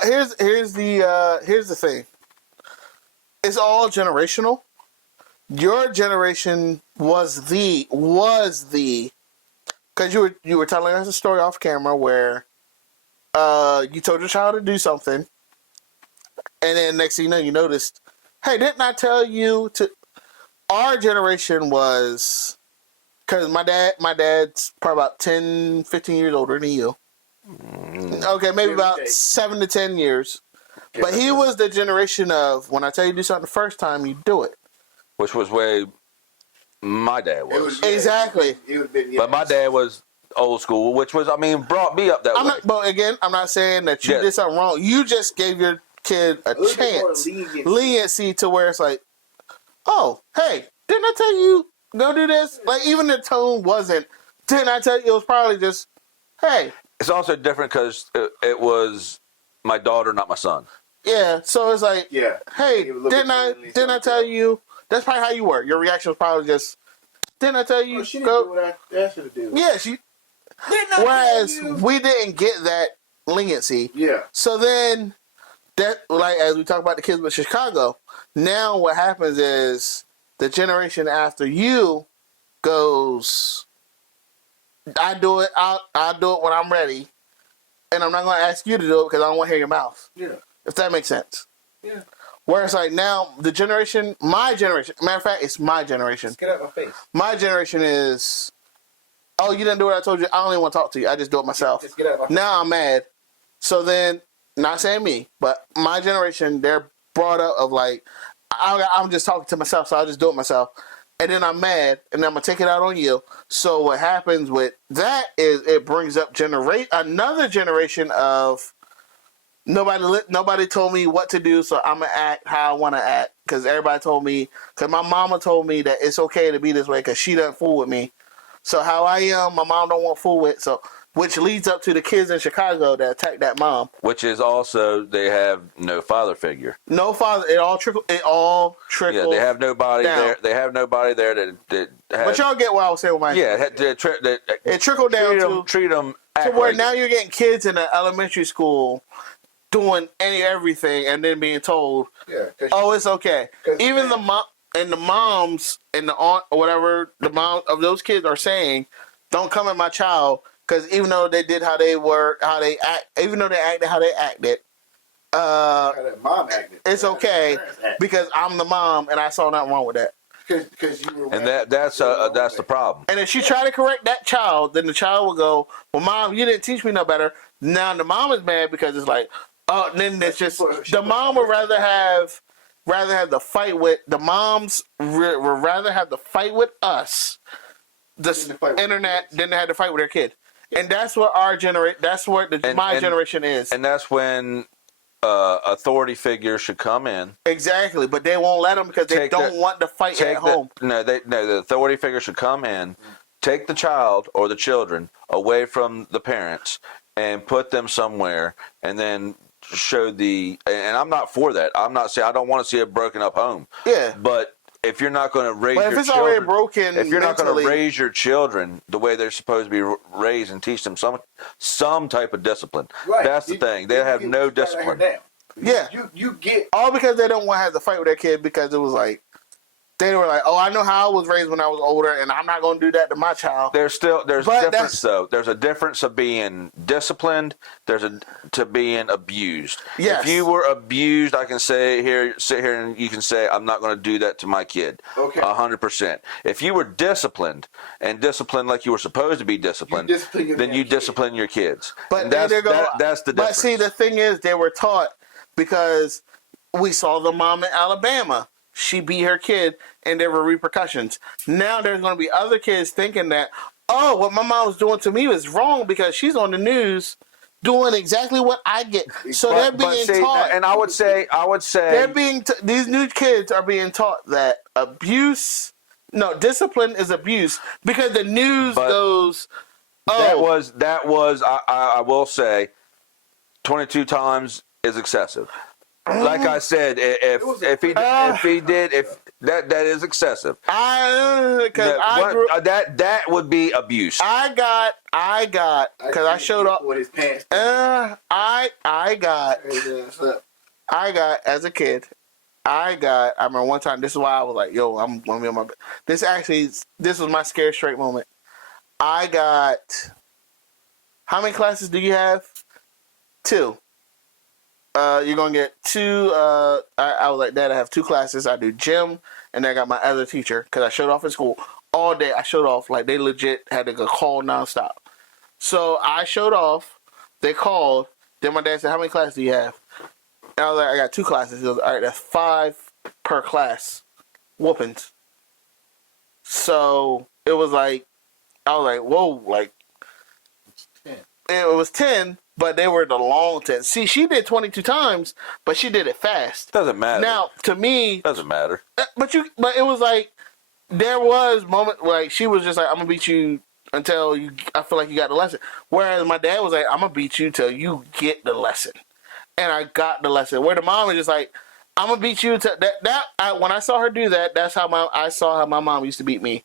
But here's the thing. It's all generational. Your generation was the because you were telling us a story off camera where you told your child to do something, and then next thing you know, you noticed, hey, didn't I tell you to? Our generation was, because my dad's probably about 10, 15 years older than you. Okay, maybe about 7 to 10 years. But he was the generation of, when I tell you to do something the first time, you do it. Which was way my dad was. Exactly. But my dad was old school, which was, brought me up that way. But again, I'm not saying that you did something wrong. You just gave your kid a chance. Leniency to where it's like, oh, hey, didn't I tell you go do this? Like, even the tone wasn't, didn't I tell you? It was probably just, hey. It's also different because it was my daughter, not my son. Yeah, so it's like, hey, didn't I tell you? That's probably how you were. Your reaction was probably just, didn't I tell you? She didn't do what I asked her to do. Yeah, she. Whereas we didn't get that leniency. Yeah. So then, that, like, as we talk about the kids with Chicago, now what happens is the generation after you goes, I do it. I'll do it when I'm ready, and I'm not going to ask you to do it because I don't want to hear your mouth. Yeah. If that makes sense. Yeah. Whereas like now, my generation, matter of fact, it's my generation. Let's get out of my face. My generation is, oh, you didn't do what I told you. I don't even want to talk to you. I just do it myself. Just get out of my face. Now I'm mad. So then, not saying me, but my generation, they're brought up of like, I'm just talking to myself, so I'll just do it myself. And then I'm mad, and then I'm going to take it out on you. So what happens with that is it brings up another generation of, nobody told me what to do, so I'm going to act how I want to act. Because everybody told me, because my mama told me that it's okay to be this way because she doesn't fool with me. So how I am, my mom don't want to fool with. So, which leads up to the kids in Chicago that attack that mom. Which is also, they have no father figure. No father. It all trickles. Yeah, they have nobody down. there. They have nobody there that has, but y'all get what I was saying with my. Yeah, it trickled down treat them to where now you're getting kids in the elementary school doing everything and then being told, oh, it's okay. Even the mom and the moms and the aunt or whatever, the mom of those kids are saying, don't come at my child. Because even though they did how they act, even though they acted how they acted, How that mom acted. it's okay because I'm the mom and I saw nothing wrong with that. Because you were. And that's the problem. And if she tried to correct that child, then the child will go, well, mom, you didn't teach me no better. Now the mom is mad because it's like, oh, then it's just, the mom would rather have the fight with, the moms would rather have the fight with us, the internet, than they had to fight with their kid. And that's what my generation is. And that's when authority figures should come in. Exactly, but they won't let them because they don't want to fight at home. The authority figure should come in, take the child or the children away from the parents and put them somewhere, and then show and I'm not for that. I'm not saying I don't want to see a broken up home. Yeah. But if you're not going to raise your children, already broken, if you're not going to raise your children the way they're supposed to be raised and teach them some type of discipline, that's the thing. They have no discipline. Yeah, you get all because they don't want to have to fight with their kid because it was like they were like, oh, I know how I was raised when I was older, and I'm not going to do that to my child. There's a difference though. There's a difference of being disciplined. To being abused. Yes. If you were abused, I can sit here, and you can say, I'm not going to do that to my kid. Okay. 100%. If you were disciplined like you were supposed to be disciplined, then you discipline your kids. But that's the difference. But see, the thing is, they were taught because we saw the mom in Alabama. She beat her kid, and there were repercussions. Now there's going to be other kids thinking that, oh, what my mom was doing to me was wrong because she's on the news doing exactly what I get. So they're being taught. And I would say they're being these new kids are being taught that discipline is abuse because the news goes. Oh, that was. I will say, 22 times is excessive. Like I said, if That is excessive. Because I grew. That would be abuse. I got because I showed up. with his pants. I got as a kid. I remember one time. This is why I was like, "Yo, I'm gonna be on my." This was my scare straight moment. I got. How many classes do you have? 2. You're gonna get 2. I was like, Dad, I have 2 classes. I do gym, and then I got my other teacher because I showed off in school all day. I showed off like they legit had to go call nonstop. So I showed off. They called. Then my dad said, "How many classes do you have?" And I was like, "I got 2 classes." He goes, "All right, that's 5 per class, whoopings." So it was like, I was like, "Whoa!" Like, it was 10. But they were the long 10. See, she did 22 times, but she did it fast. Doesn't matter. Now, to me, doesn't matter. But it was like there was moment like she was just like, "I'm gonna beat you until I feel like you got the lesson." Whereas my dad was like, "I'm gonna beat you till you get the lesson," and I got the lesson. Where the mom was just like, "I'm gonna beat you till when I saw her do that, that's how I saw how my mom used to beat me.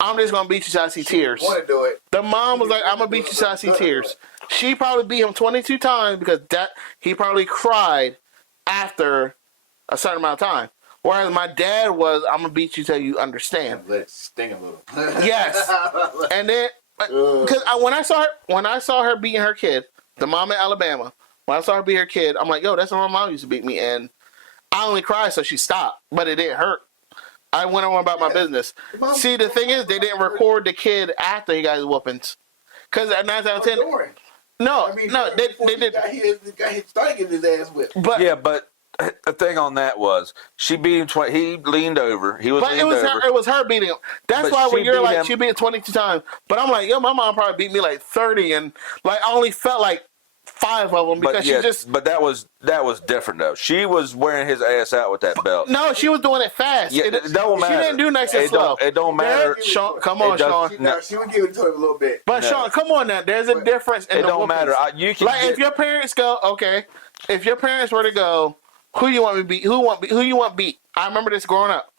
I'm just gonna beat you till I see tears." Want to do it? The mom was like, "I'm gonna beat you till I see tears." She probably beat him 22 times because he probably cried after a certain amount of time. Whereas my dad was, "I'm gonna beat you till you understand." Let it sting a little. Yes. And then because when I saw her beating her kid, the mom in Alabama, when I saw her beat her kid, I'm like, "Yo, that's how my mom used to beat me," and I only cried so she stopped, but it didn't hurt. I went on about my business. See, the thing is, they didn't record the kid after he got his whoopings. Because at 9 out of 10, they did. He started getting his ass whipped. But the thing on that was she beat him. He leaned over. He was. But it was her beating him. That's why when you're like she beat him 22 times. But I'm like, yo, my mom probably beat me like 30, and like I only felt like 5 of them because she just. But that was different though. She was wearing his ass out with that belt. No, she was doing it fast. Yeah, it don't matter. She didn't do nice and slow. It don't matter. Sean, come on, Sean. She would give it to him a little bit. But Sean, come on now. There's a difference in it the don't whoopings. matter. You can if your parents go, okay. If your parents were to go, who you want me to beat? Who you want beat? I remember this growing up.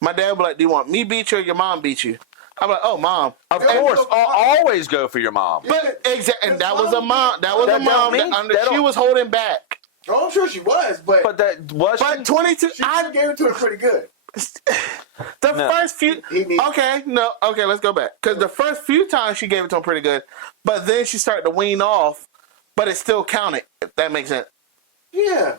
My dad would be like, "Do you want me beat you or your mom beat you?" I'm like, "Oh, mom." Of course, always go for your mom. But and that was a mom. That was a mom. She was holding back. Oh, I'm sure she was, but that was. But 22. I gave it to her pretty good. First few. Okay, let's go back because the first few times she gave it to him pretty good, but then she started to wean off, but it still counted. If that makes sense. Yeah.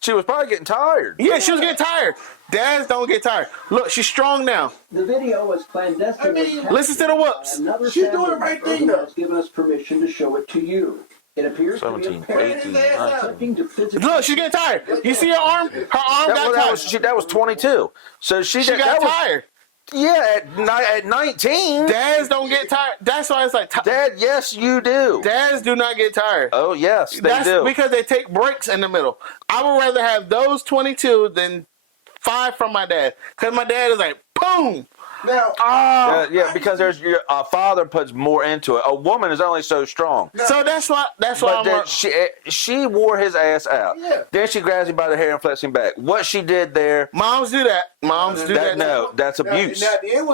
She was probably getting tired. Yeah, she was getting tired. Dads don't get tired. Look, she's strong now. The video was clandestine. Listen to the whoops. She's doing the right thing, though. Has given us permission to show it to you. It appears 17, to be a 18, 19. Look, she's getting tired. You see her arm? Her arm got tired. That was 22. So she got tired. Yeah, at 19. Dads don't get tired. That's why it's like... Dad, yes, you do. Dads do not get tired. Oh, yes, they That's do. because they take breaks in the middle. I would rather have those 22 than 5 from my dad. Because my dad is like, boom! Now, because there's your father puts more into it. A woman is only so strong. So that's why she wore his ass out. Yeah. Then she grabs him by the hair and flex him back. What she did there? Moms do that. Moms do that. No, that's abuse.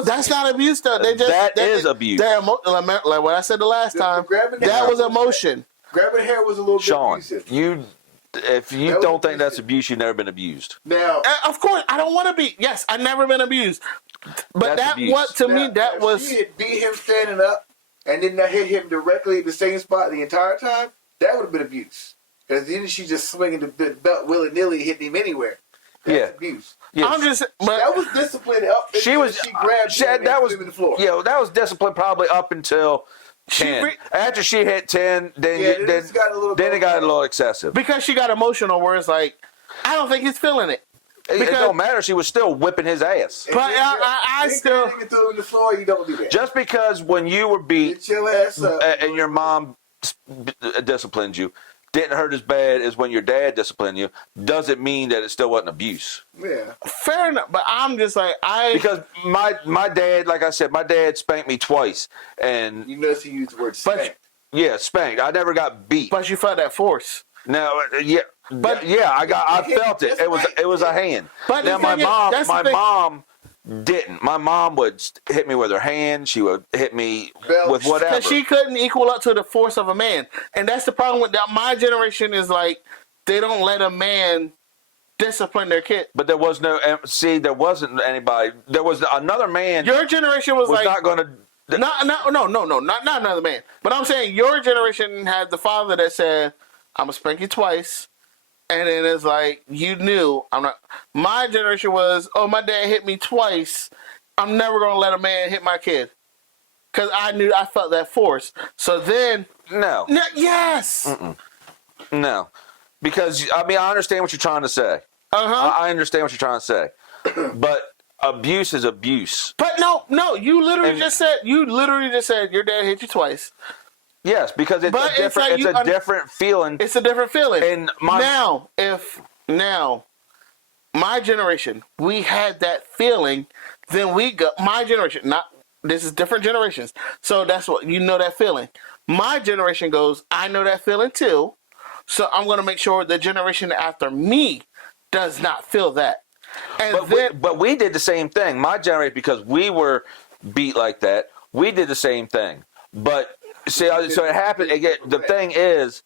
That's not abuse though. That is abuse. Like what I said the last time. That was emotion. Grabbing hair was a little bit abusive. If you don't think that's abuse, you've never been abused. Now, of course, I don't want to be. Yes, I've never been abused. But that's abuse. That was. She had beat him standing up and then not hit him directly in the same spot the entire time. That would have been abuse. Because then she just swinging the belt willy nilly, hitting him anywhere. That's abuse. Yeah. I'm just. But that was discipline up. She grabbed him and threw him in the floor. Yeah, that was discipline probably up until 10. After she hit 10, then it got a little excessive. Because she got emotional, where it's like, I don't think he's feeling it. It don't matter. She was still whipping his ass. But I still. If you threw him in the floor, you don't do that. Just because when you were beat Get your ass up. and your mom disciplined you didn't hurt as bad as when your dad disciplined you, doesn't mean that it still wasn't abuse. Yeah. Fair enough, but I'm just like because my dad, like I said, my dad spanked me twice, and you notice he used the word spanked. Yeah, spanked. I never got beat. But you felt that force. No, yeah, But- yeah, I felt it. It was a hand. But now the thing is, that's the my thing. mom didn't. My mom would hit me with her hand. She would hit me Belt. with whatever. Because she couldn't equal up to the force of a man, and that's the problem with that. My generation is like they don't let a man discipline their kid. But there was no. There wasn't anybody. There was another man. Your generation was like not going to. not another man. But I'm saying your generation had the father that said, "I'm gonna spank you twice," and then it's like you knew I'm not. My generation was, "Oh, my dad hit me twice. I'm never gonna let a man hit my kid," because I felt that force. So then, No. yes, No. Because I mean, I understand what you're trying to say. I understand what you're trying to say, but abuse is abuse. But no, you literally just said your dad hit you twice. Yes, because it's But a different. it's like It's a different feeling. It's a different feeling. And now, my generation, we had that feeling. Then my generation. Not this is different generations. So that's what that feeling. My generation goes. I know that feeling too. So I'm going to make sure the generation after me does not feel that. And But we did the same thing. My generation, because we were beat like that, we did the same thing. But see, so it happened. The thing is,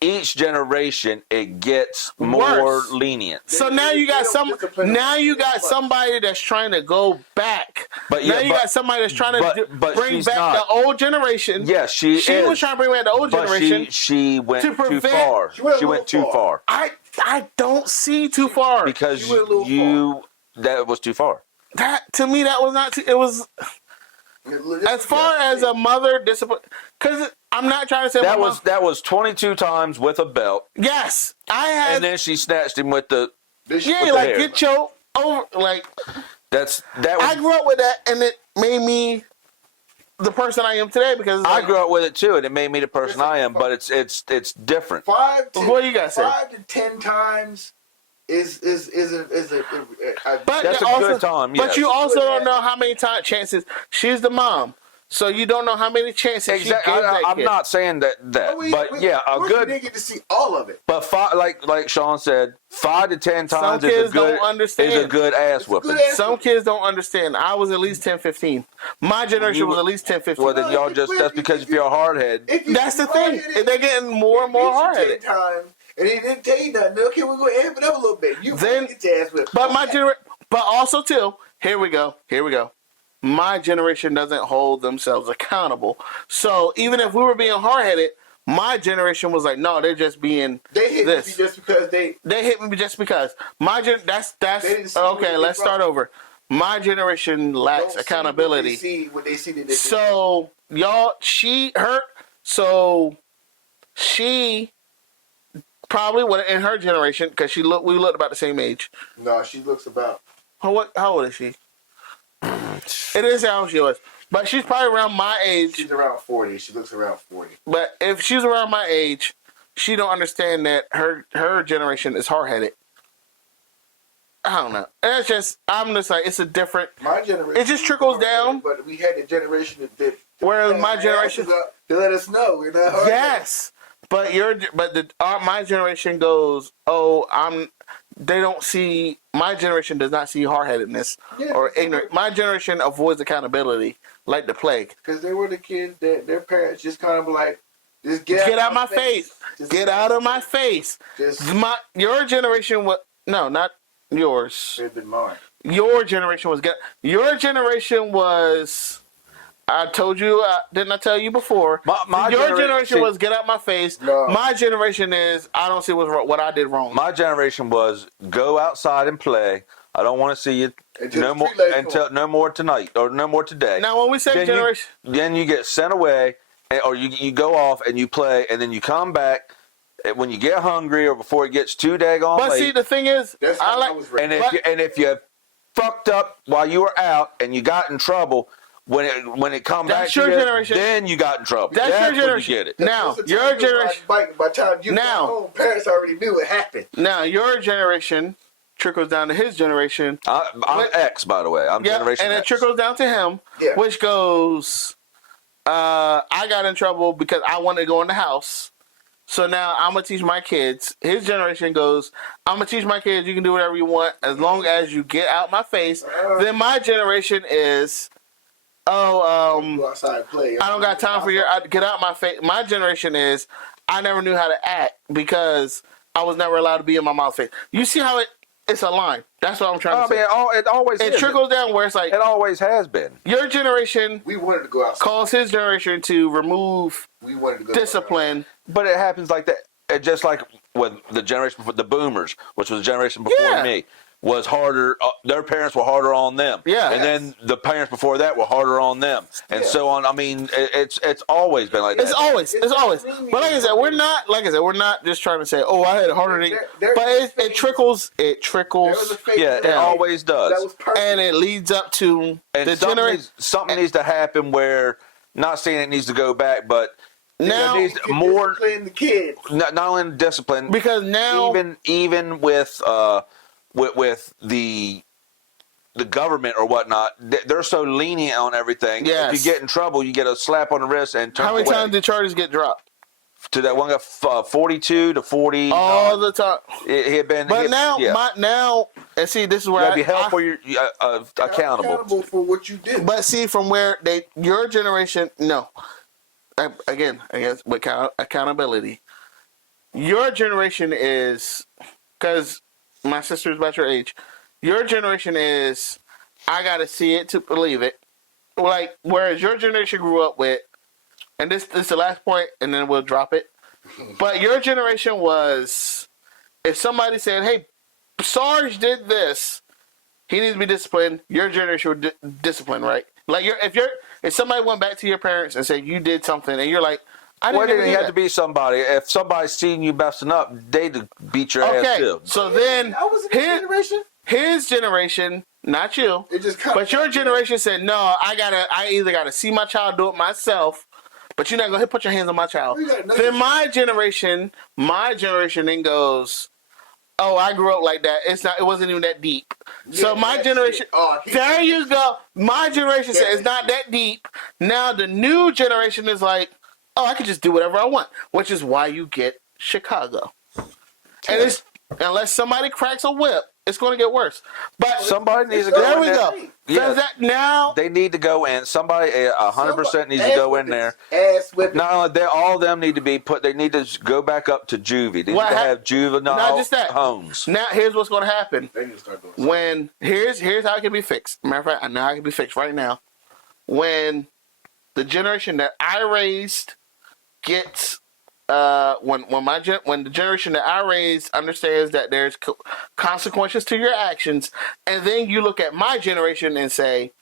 each generation it gets more Worse. lenient. So now you got somebody that's trying to go back. But now yeah, you got somebody that's trying to but bring she's back not. the old generation. Yes, she was trying to bring back the old but generation. She went to too prevent- far. She Went too far. I don't see too far. Because She went a little that was too far. That to me that was not too, it was as far as a mother discipline, because I'm not trying to say That was 22 times with a belt, yes, I had, and then she snatched him with the. This yeah, shit- like hair. get your over, like That I was. grew up with that, and it made me the person I am today because it's I like, grew up with it too, and it made me the person I am. But it's different. 5 to What do you guys say? 5 to 10 times is But That's a also, good time, But yes. you also don't know how many chances she's the mom, so you don't know how many chances Exactly. she gave that I'm kid. not saying that, yeah, a we good. didn't get to see all of it. But like Sean said, 5 to 10 times kids is a good don't understand. is a good ass whooping. Some kids don't understand. I was at least 10, 15. My generation was at least 10, 15. Well, then y'all that's because if you're a hardhead. That's the thing. They're getting more and more hard-headed. And he didn't tell you nothing. Okay, we're going to amp it up a little bit. You Then- get your ass whipped. But also too, here we go. My generation doesn't hold themselves accountable. So even if we were being hard-headed, my generation was like, no, they're just being They hit this. me just because they They hit me just because. That's didn't see what okay. they Let's did start wrong. over. My generation lacks don't accountability. see what they see that they So she probably would in her generation because we looked about the same age. did. No, she looks about. How old is she? It is how she was, but she's probably around my age. She's around 40. She looks around 40. But if she's around my age, she don't understand that her generation is hard headed. I don't know. I'm just like it's a different. My generation. It just trickles down. But we had the generation that Whereas my generation, to let us know we're not hard. yes, but my generation goes, they don't see. My generation does not see hard headedness or ignorant. My generation avoids accountability like the plague. Because they were the kids that their parents just kind of like, just get out of my face. Just Get out of my face. Just Your generation was no, not yours. they've been mine. Your generation was Your generation was. I told you, didn't I tell you before? My Your generation was get out my face. No. My generation is I don't see what I did wrong. My generation was go outside and play. I don't want to see you Until no more tonight or no more today. Now, when we say generation, then you get sent away, or you go off and you play, and then you come back when you get hungry or before it gets too daggone but late. see, the thing is, That's how I was raised. And if you fucked up while you were out and you got in trouble. When it come back That's to your you, generation. then you got in trouble. That's your when generation. you get it. Now, Most of the your time you generation. ride bike, by the time you got Now. home, parents already knew what happened. Now, your generation trickles down to his generation. I'm X, by the way. I'm Generation and X. it trickles down to him, Yeah. which goes, I got in trouble because I wanted to go in the house. So now I'm gonna teach my kids. His generation goes, I'm gonna teach my kids. You can do whatever you want as long as you get out my face. Then my generation is, Go outside and play. I don't got time for your get out my face. My generation is, I never knew how to act because I was never allowed to be in my mom's face. You see how it's a line. That's what I'm trying to say. It always It is. trickles down where it's like It always has been. your generation We wanted to go outside. calls his generation to remove We wanted to go discipline. But it happens like that. It just like with the generation before the boomers, which was the generation before Yeah. me, was harder. Their parents were harder on them. Yeah. And then the parents before that were harder on them, and so on. I mean, it's always been like that. It's always. But like I said, we're not just trying to say, oh, I had a harder than. But it trickles. It trickles, Yeah, it always does. That was perfect. and it leads up to And the something, generation. something needs to happen where, not saying it needs to go back, but Now, there needs more. Playing the kids. Not only discipline, because now, even with the government or whatnot, they're so lenient on everything. Yes. If you get in trouble, you get a slap on the wrist and turn how many away. times did charges get dropped? To that one got 42 to 40. All the time. It had been. But now, yeah. and see, this is you where gotta be held for your accountable. For what you did. But see, from where your generation, no. Again, I guess with accountability, your generation is, because my sister's about your age. Your generation is, I gotta see it to believe it. Like, whereas your generation grew up with, and this is the last point, and then we'll drop it. But your generation was, if somebody said, "Hey, Sarge did this, he needs to be disciplined." Your generation would discipline, right? Like, if somebody went back to your parents and said you did something, and you're like, "I didn't." Well, even it do have that. to be somebody. If somebody's seen you messing up, they'd beat your ass Okay, too. so then I was in this generation. his generation, not you, It just comes. but your generation said, "No, I either gotta see my child do it myself, but you're not gonna put your hands on my child." You gotta know Then your my generation then goes, "Oh, I grew up like that. It wasn't even that deep." So Yeah, my that generation, shit. Oh, there you go. My generation said Yeah. it's not that deep. Now the new generation is like, "Oh, I can just do whatever I want," which is why you get Chicago. And it's, unless somebody cracks a whip, it's going to get worse. But Somebody needs to it's go there in we there. go. Yeah. Does that now? They need to go in. Somebody 100% needs to go in there. Ass whipping. Not only that, all of them need to be put. They need to go back up to juvie. They What need to hap- have juvenile Not just that. homes. Now here's what's going to happen. They need to start doing When here's how it can be fixed. Matter of fact, I know how it can be fixed right now. When the generation that I raised gets when the generation that I raised understands that there's consequences to your actions, and then you look at my generation and say,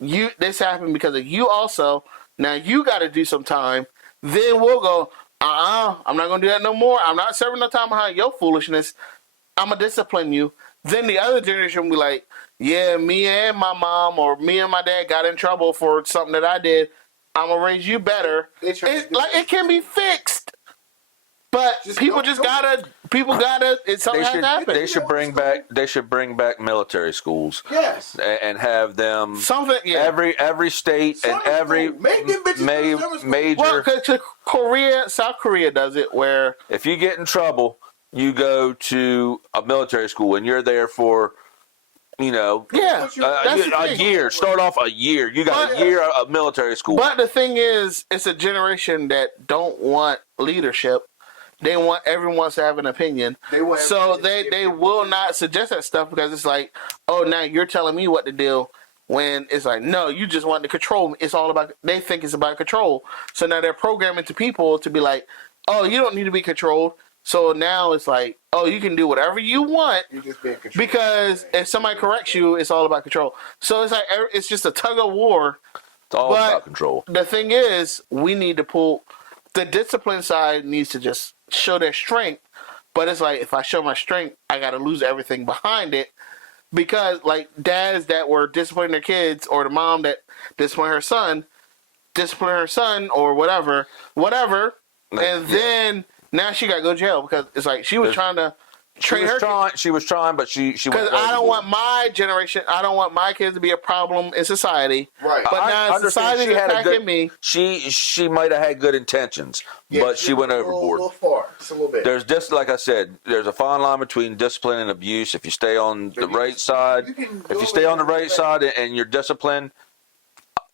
this happened because of you also. Now you got to do some time. Then we'll go. I'm not gonna do that no more. I'm not serving no time behind your foolishness. I'm gonna discipline you. Then the other generation will be like, yeah, me and my mom or me and my dad got in trouble for something that I did. I'm gonna raise you better. It can be fixed, but people gotta. Something has to happen. They should bring back military schools. Yes. And have them Something. Yeah. every state and Summer every school. Make them bitches do summer school. major. Well, because South Korea does it where If you get in trouble, you go to a military school and you're there for, yeah, that's the a thing. year. Start off a year. You got But- a year of military school. But the thing is, it's a generation that don't want leadership. Everyone wants to have an opinion. So they will not suggest that stuff because it's like, oh, now you're telling me what to do. When it's like, no, you just want to control me. It's all about, they think it's about control. So now they're programming to people to be like, oh, you don't need to be controlled. So now it's like, oh, you can do whatever you want. You're just being controlled. Because if somebody corrects you, it's all about control. So it's like, it's just a tug of war. It's all But about control. The thing is, we need to pull, the discipline side needs to just show their strength. But it's like, if I show my strength, I got to lose everything behind it. Because like dads that were disciplining their kids, or the mom that disciplined her son or whatever. And then now she got to go to jail because it's like she was trying to train her. She was trying, but she Because went I don't overboard. want my generation. I don't want my kids to be a problem in society. Right. But I now understand society's attacking me. She might have had good intentions, Yeah, but she went overboard. A little far, just a little bit. There's just like I said, there's a fine line between discipline and abuse. If you stay on the right side, if you stay on the right side and you're disciplined,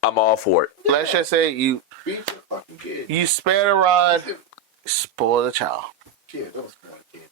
I'm all for it. Let's just say you Beat your fucking kid. spare the rod, spoil the child. Yeah, don't spoil the kid.